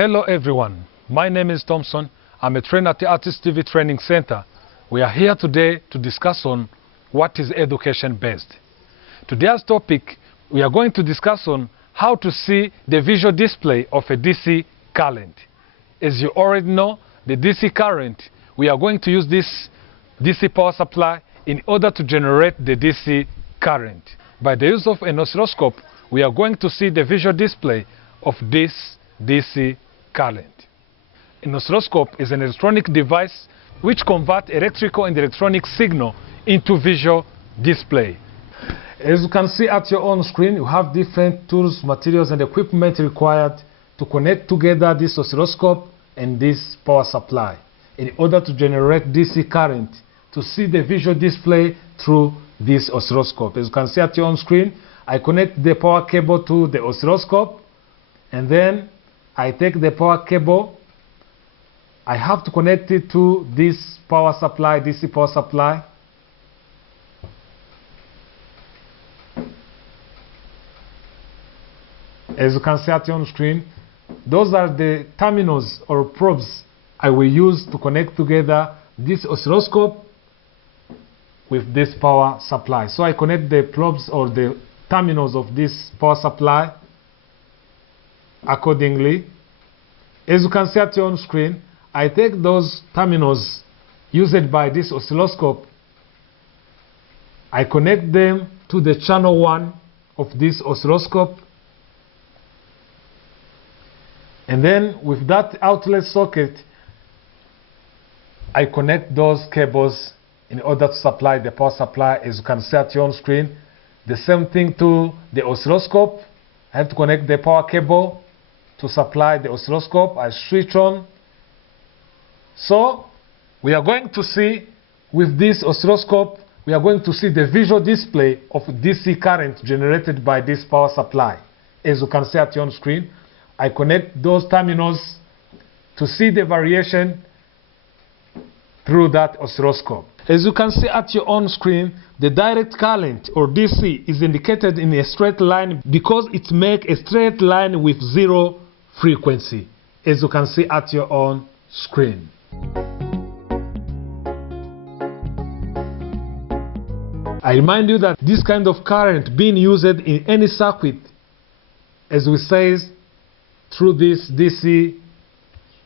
Hello everyone, my name is Thompson. I'm a trainer at the RTC TV Training Center. We are here today to discuss on what is education based. Today's topic, we are going to discuss on how to see the visual display of a DC current. As you already know, the DC current, we are going to use this DC power supply in order to generate the DC current. By the use of an oscilloscope, we are going to see the visual display of this DC current. An oscilloscope is an electronic device which converts electrical and electronic signal into visual display. As you can see at your own screen, you have different tools, materials and equipment required to connect together this oscilloscope and this power supply in order to generate DC current to see the visual display through this oscilloscope. As you can see at your own screen, I connect the power cable to the oscilloscope, and then I take the power cable. I have to connect it to this power supply, DC power supply. As you can see at your own screen, those are the terminals or probes I will use to connect together this oscilloscope with this power supply. So I connect the probes or the terminals of this power supply accordingly. As you can see at your own screen, I take those terminals used by this oscilloscope, I connect them to the channel 1 of this oscilloscope, and then with that outlet socket I connect those cables in order to supply the power supply. As you can see at your own screen, the same thing to the oscilloscope. I have to connect the power cable to supply the oscilloscope. I switch on. So we are going to see with this oscilloscope, we are going to see the visual display of DC current generated by this power supply. As you can see at your own screen, I connect those terminals to see the variation through that oscilloscope. As you can see at your own screen, the direct current or DC is indicated in a straight line because it makes a straight line with zero frequency, as you can see at your own screen. I remind you that this kind of current being used in any circuit, as we say, through this DC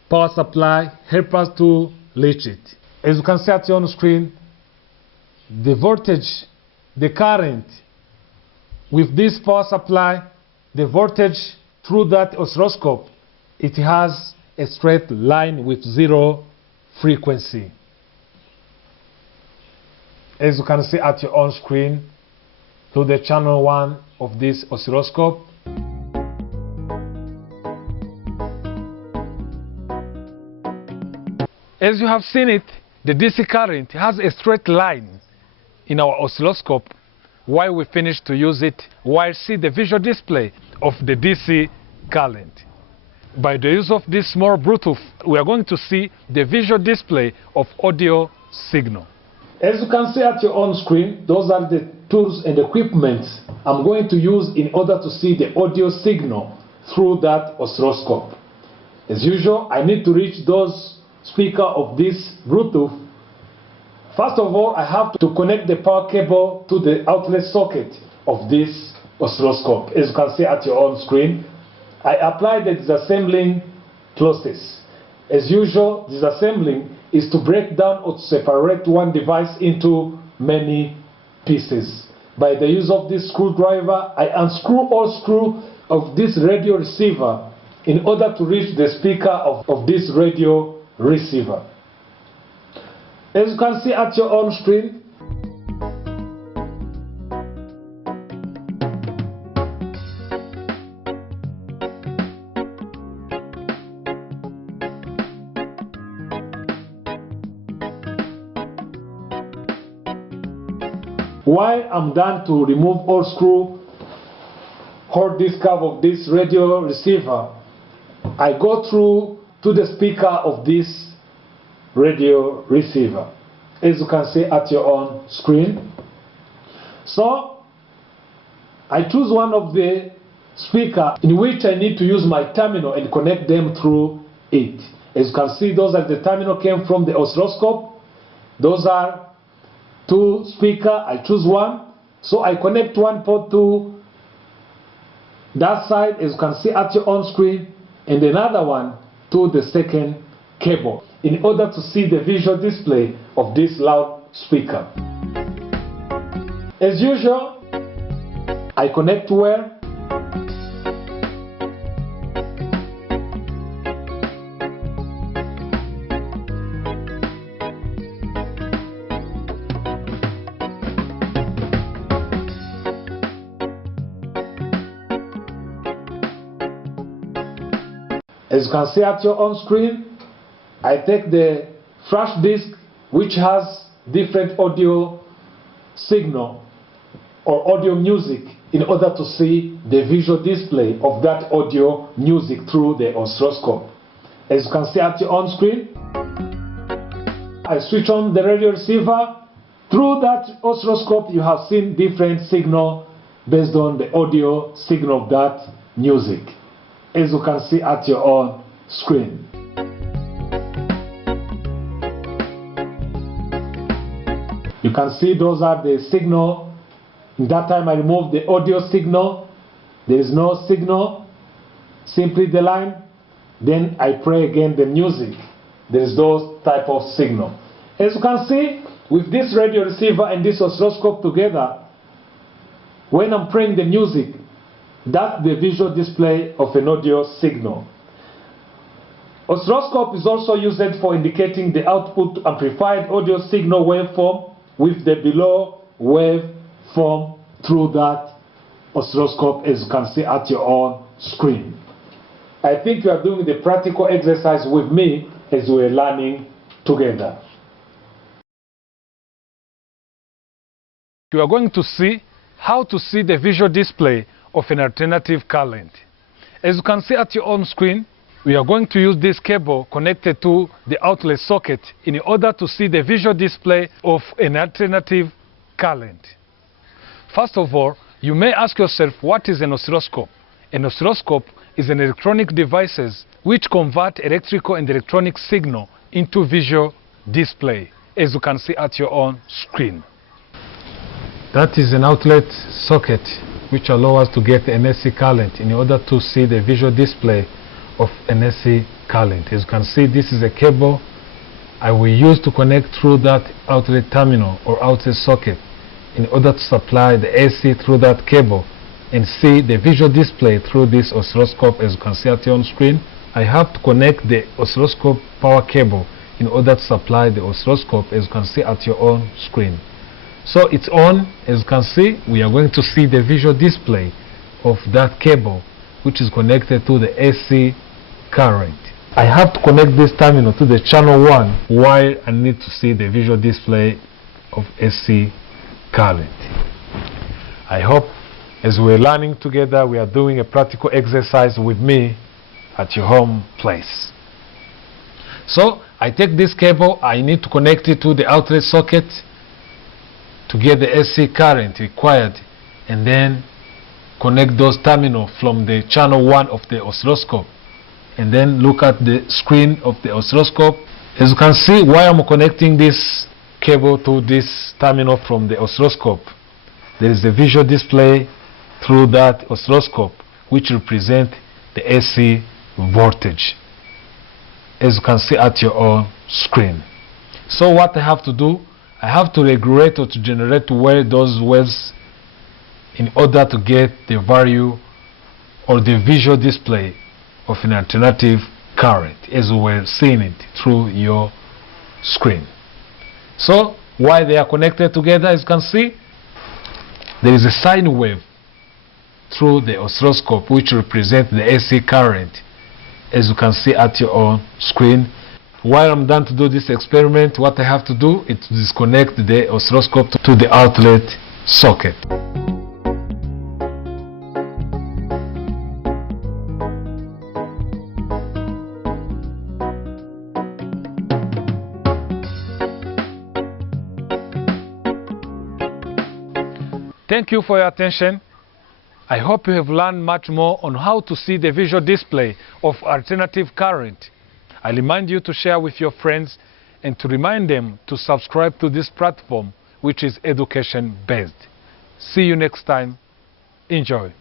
power supply, help us to reach it. As you can see at your own screen, the voltage, the current with this power supply, the voltage through that oscilloscope, it has a straight line with zero frequency. As you can see at your own screen, to the channel 1 of this oscilloscope. As you have seen it, the DC current has a straight line in our oscilloscope. While we finish to use it, while see the visual display of the DC current. By the use of this small Bluetooth, we are going to see the visual display of audio signal. As you can see at your own screen, those are the tools and equipment I'm going to use in order to see the audio signal through that oscilloscope. As usual, I need to reach those speakers of this Bluetooth. First of all, I have to connect the power cable to the outlet socket of this oscilloscope. As you can see at your own screen, I apply the disassembling process. As usual, disassembling is to break down or to separate one device into many pieces. By the use of this screwdriver, I unscrew all screws of this radio receiver in order to reach the speaker of this radio receiver. As you can see at your own screen, while I'm done to remove all screw, hold this curve of this radio receiver, I go through to the speaker of this radio receiver, as you can see at your own screen. So I choose one of the speaker in which I need to use my terminal and connect them through it. As you can see, those are the terminal came from the oscilloscope. Those are two speakers. I choose one. So I connect one port to that side, as you can see at your own screen, and another one to the second cable in order to see the visual display of this loudspeaker. As usual, I connect where as you can see at your own screen, I take the flash disk which has different audio signal or audio music in order to see the visual display of that audio music through the oscilloscope. As you can see at your own screen, I switch on the radio receiver. Through that oscilloscope you have seen different signal based on the audio signal of that music, as you can see at your own screen. You can see those are the signal. In that time I remove the audio signal. There is no signal, simply the line. Then I play again the music. There is those type of signal. As you can see, with this radio receiver and this oscilloscope together, when I'm playing the music, that's the visual display of an audio signal. Oscilloscope is also used for indicating the output to amplified audio signal waveform with the below waveform through that oscilloscope, as you can see at your own screen. I think you are doing the practical exercise with me as we are learning together. You are going to see how to see the visual display of an alternative current. As you can see at your own screen, we are going to use this cable connected to the outlet socket in order to see the visual display of an alternative current. First of all, you may ask yourself, what is an oscilloscope? An oscilloscope is an electronic device which convert electrical and electronic signal into visual display, as you can see at your own screen. That is an outlet socket which allows us to get an AC current in order to see the visual display of an AC current. As you can see, this is a cable I will use to connect through that outlet terminal or outlet socket in order to supply the AC through that cable and see the visual display through this oscilloscope. As you can see at your own screen, I have to connect the oscilloscope power cable in order to supply the oscilloscope, as you can see at your own screen. So it's on. As you can see, we are going to see the visual display of that cable which is connected to the AC current. I have to connect this terminal to the channel 1 while I need to see the visual display of AC current. I hope as we're learning together, we are doing a practical exercise with me at your home place. So I take this cable, I need to connect it to the outlet socket to get the AC current required, and then connect those terminals from the channel 1 of the oscilloscope, and then look at the screen of the oscilloscope. As you can see, while I'm connecting this cable to this terminal from the oscilloscope, there is a visual display through that oscilloscope which represent the AC voltage, as you can see at your own screen. So what I have to do, I have to regulate or to generate where those waves in order to get the value or the visual display of an alternative current, as we were seeing it through your screen. So while they are connected together, as you can see, there is a sine wave through the oscilloscope which represents the AC current, as you can see at your own screen. While I'm done to do this experiment, what I have to do is to disconnect the oscilloscope to the outlet socket. Thank you for your attention. I hope you have learned much more on how to see the visual display of alternative current. I remind you to share with your friends and to remind them to subscribe to this platform, which is education based. See you next time. Enjoy.